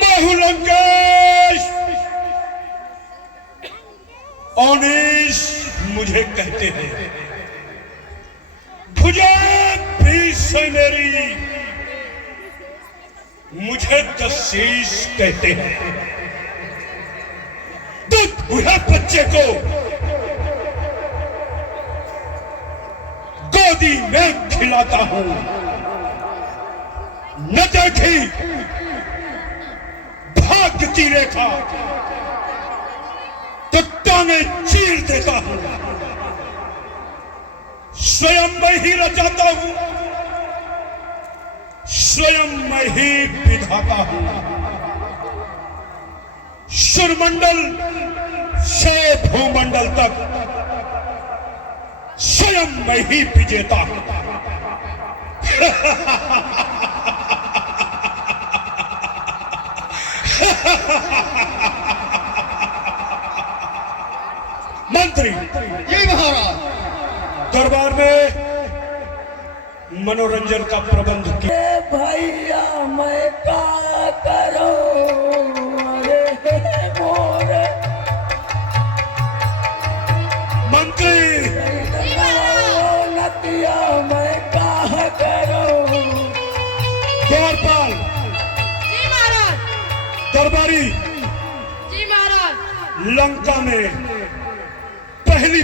महु लंकेश अनीश मुझे कहते हैं, भुजा भी से मेरी मुझे दशीश कहते हैं। दूध बुढ़े बच्चे को गोदी में खिलाता हूं, न देखी भाग्य की रेखा तो टांगे चीर देता हूं। स्वयं मैं ही रचाता हूं, स्वयं मैं ही विधाता हूं। सुरमंडल से भूमंडल तक स्वयं मैं ही विजेता हूं। मंत्री ये महाराज दरबार में मनोरंजन का प्रबंध किया। भैया मैं का करूं, अरे मोरे मंत्री नतिया मैं का करूं। द्वारपाल जी महाराज। दरबारी जी महाराज। लंका में पहली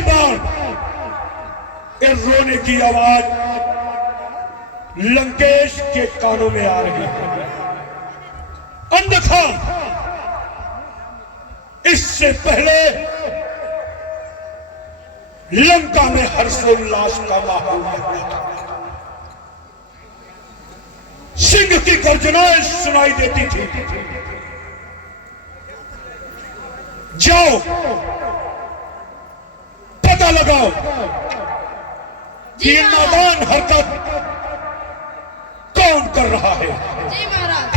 बार ये रोने की आवाज लंकेश के कानों में आ रही है। अन्यथा इससे पहले लंका में हर्षोल्लास का माहौल रहता था। सिंह की गर्जनाएं सुनाई देती थी। जाओ पता लगाओ कि ये नादान हरकत कौन कर रहा है। जी महाराज।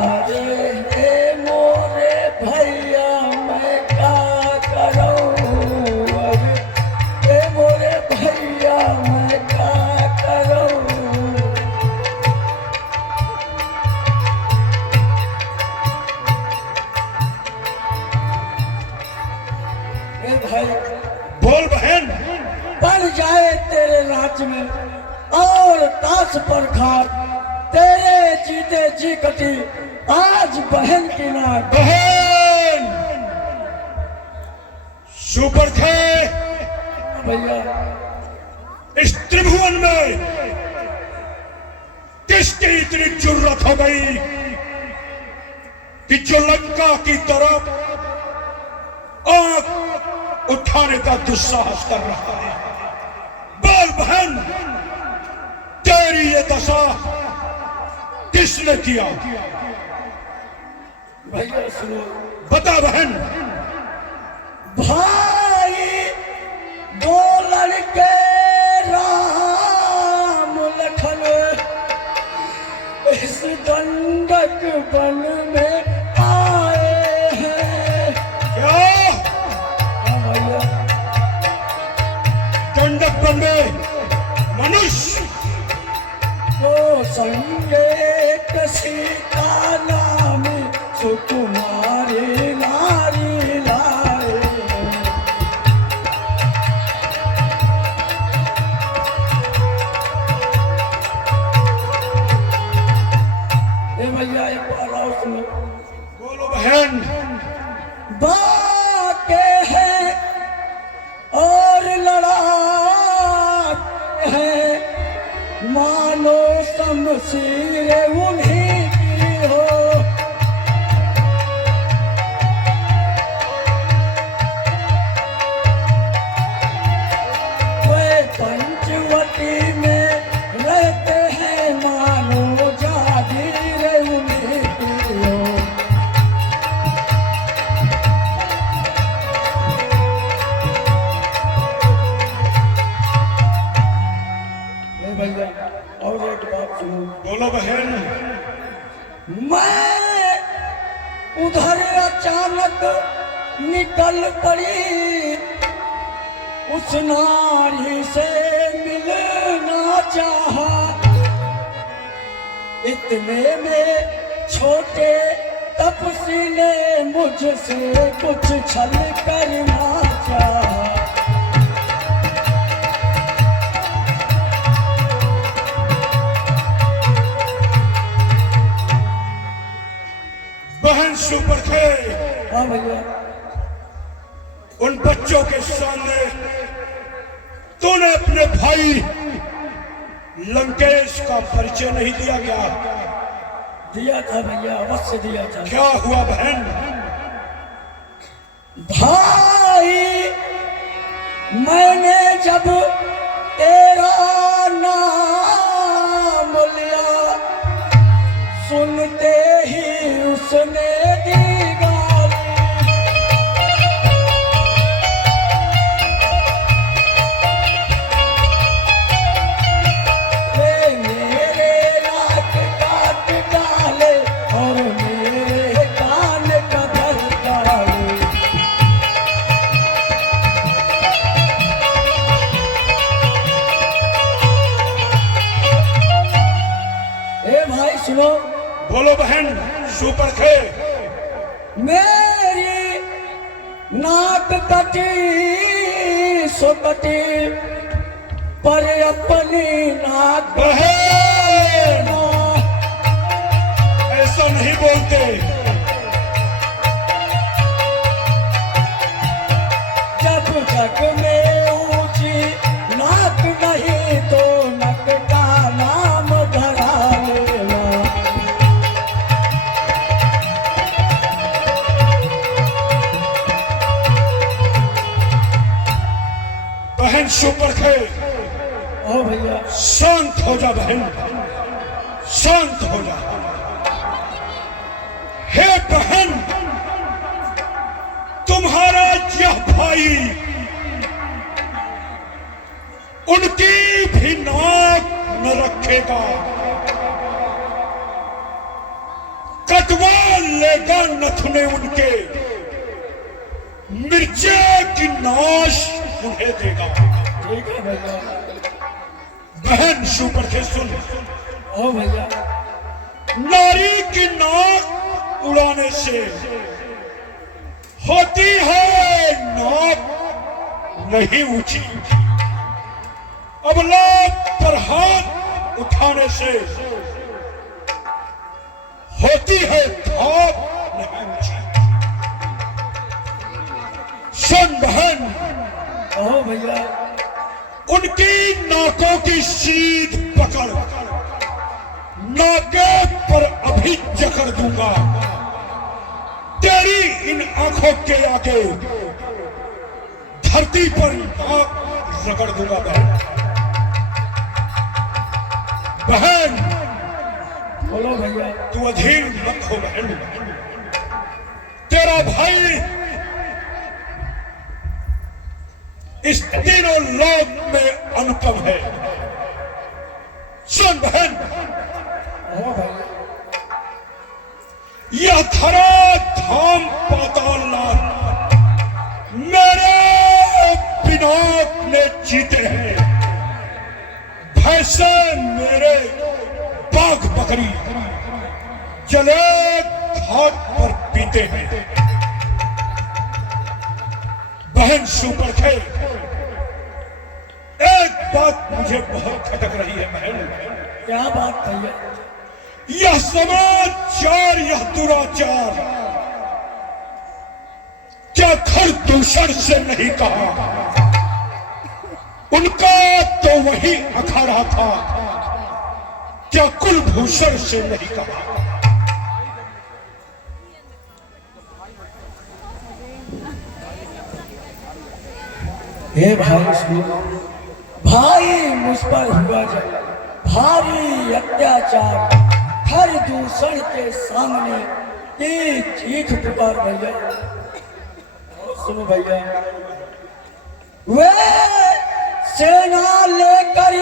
अरे हे मोरे भैया मैं का करूं, अरे हे मोरे भैया मैं का करूं। ए भाई बोल बहन। बन जाए तेरे राज्य में और ताश पर घाट, तेरे जीते जी कटी आज बहन की नाक। बहन सुपर थे भैया इस त्रिभुवन में किसकी इतनी जरूरत हो गई कि जो लंका की तरफ आंख उठाने का दुस्साहस कर रहा है। बोल बहन, तेरी ये दशा किसने किया? भैया सुनो, बता बहन। भाई दो लड़के राम लखन इस दंडक वन में आए हैं। क्या भैया दंडक वन में मनुष्य तो संगे सीता नामी सुकुमारी नारी लाए। भैया एक बार और सुनो। बोलो बहन। बाके हैं और लड़ाई है, मानो शमशीर उन्हीं की हो। वे पंचवटी में बोलो बहन। मैं उधर अचानक निकल पड़ी, उस नारी से मिलना चाहा, इतने में छोटे तपसी ने मुझसे कुछ छल करना चाहा। बहन सुपर थे, हाँ भैया, उन बच्चों के सामने तूने अपने भाई लंकेश का परिचय नहीं दिया गया। दिया था भैया, अवश्य दिया था। क्या हुआ बहन? भाई मैंने जब तेरा नाम लिया, सुनते ही उसने दी गाली। वे मेरे नाक काट डाले और मेरे कान का भर डाले। ए भाई सुनो, बोलो बहन सुपर थे। मेरी नाक कटी सो कटी, पर अपनी नाक बहन ना। ऐसा नहीं बोलते। जब जग में ऊंची नाक नहीं तो नक का नाम धरा लेना। बहन सुपर थे, ओ भैया, शांत हो जा बहन, शांत हो जा। हे बहन, तुम्हारा यह भाई उनकी भी नाक न रखेगा, कटवा लेगा नथुने उनके, मिर्चे की नाश उन्हें देगा। ठीक है भैया। बहन सुपर थे सुन, ओ भैया, नारी की नाक उड़ाने से होती है नाक नहीं ऊंची, अबला पर हाथ उठाने से होती है धाप नहीं ऊंची। सुन बहन, ओ भैया, उनकी नाकों की सीध पकड़ नाके पर अभी जकड़ दूंगा, तेरी इन आंखों के आगे धरती पर नाक रगड़ दूंगा। बहन बहन बोलो भैया। तू अधीर मत हो बहन, तेरा भाई इस तीनों लोक में अनुपम है। सुन बहन, ओ भैया, यह धरा धाम पाताल नाथ मेरे पिनाक ने जीते हैं, भैंसे मेरे बाघ बकरी जले घाट पर पीते हैं। बहन सुपर थे, एक बात मुझे बहुत खटक रही है बहन। क्या बात भैया? यह समाचार, यह दुराचार क्या खर दूषण से नहीं कहा? उनका तो वही अखाड़ा था, क्या कुलभूषण से नहीं कहा? हे भाई सुनो, भाई मुझ पर हुआ जब भारी अत्याचार, हर दूषण के सामने की चीख पुकार भैया। सुनो भैया, वे सेना लेकर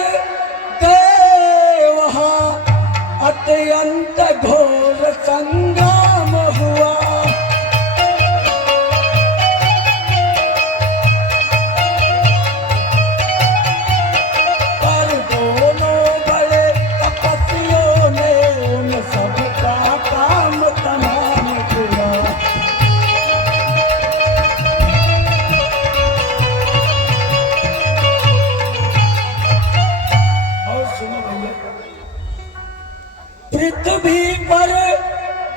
गए वहां अत्यंत घोर संग्राम हुआ। पर दोनों बड़े तपस्वियों ने उन सबका काम तमाम किया। और सुनो भैया, पृथ्वी पर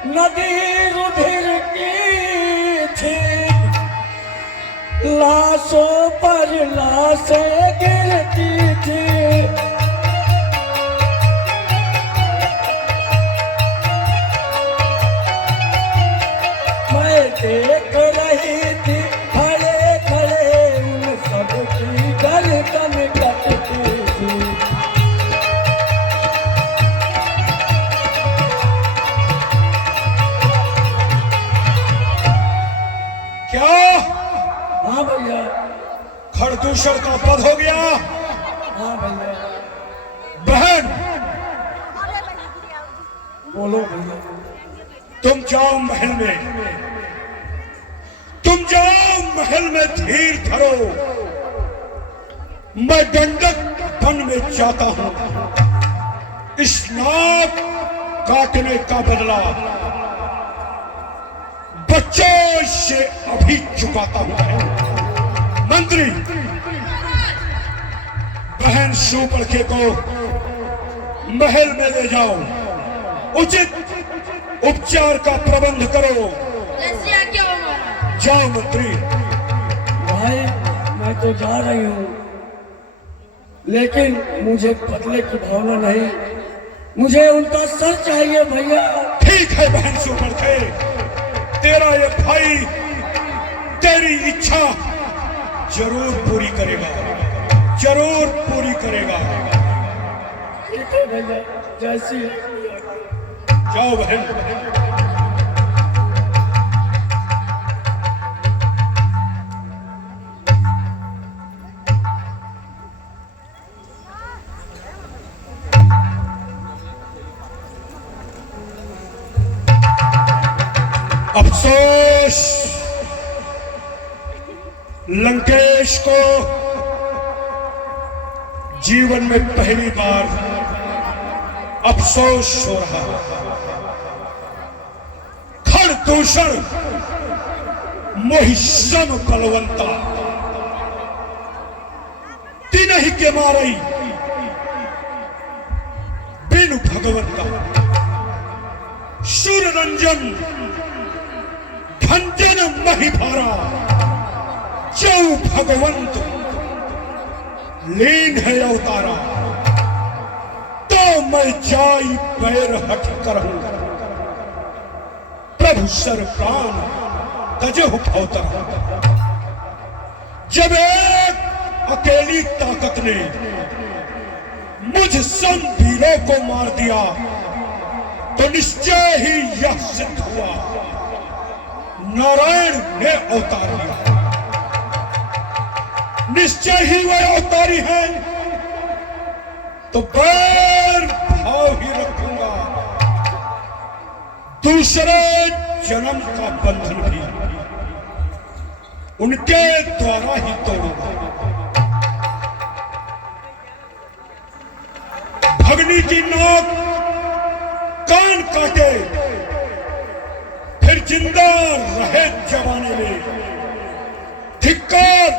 नदी रुधिर की थी, लाशों पर लाशें गिरती थी। मैं देख रही थी खड़े खड़े उन सबकी गर्दन कटती थी। क्या हाँ भैया, खरदूषण का पद हो गया? हाँ भैया, बहन बोलो भैया। तुम जाओ महल में, तुम जाओ महल में धीर धरो। मैं गंडक वन में जाता हूं, इस नाग काटने का बदला बच्चों से अभी चुकाता हूं। मंत्री, बहन शूर्पणखा को महल में ले जाओ, उचित उपचार का प्रबंध करो। जैसी आज्ञा हो महाराज। जाओ मंत्री। भाई मैं तो जा रही हूँ, लेकिन मुझे बदले की भावना नहीं, मुझे उनका सर चाहिए भैया। ठीक है बहन शूर्पणखा, तेरा ये भाई तेरी इच्छा जरूर पूरी करेगा, जरूर पूरी करेगा। ठीक है भैया, जैसी जाओ बहन। अफसोस, लंकेश को जीवन में पहली बार अफसोस हो रहा है। खरदूषण मोहिशम बलवंता तीन ही के मारई बिनु भगवंता। सूर्यरंजन भंजन महिभारा, चौ भगवंत लीन है अवतारा। तो मैं जाई पैर हट करहूं, प्रभु सर प्राण तजहु भवतर। जब एक अकेली ताकत ने मुझ सम वीरों को मार दिया, तो निश्चय ही यह सिद्ध हुआ नारायण ने अवतार लिया। निश्चय ही वह अवतारी है, तो बैर भाव ही रखूंगा। दूसरे जन्म का बंधन भी उनके द्वारा ही तोड़ूंगा। भगनी की नाक कान काटे, फिर जिंदा रहे जवानी में। धिक्कार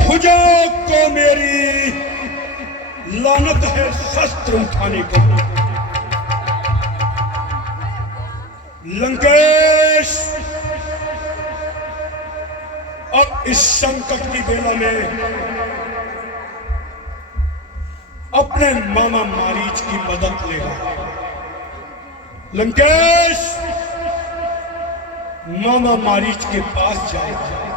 भुजा को मेरी, लानत है शस्त्र उठाने को। लंकेश, अब इस संकट की बेला में अपने मामा मारीच की मदद लेगा। लंकेश, मामा मारीच के पास जाएगा।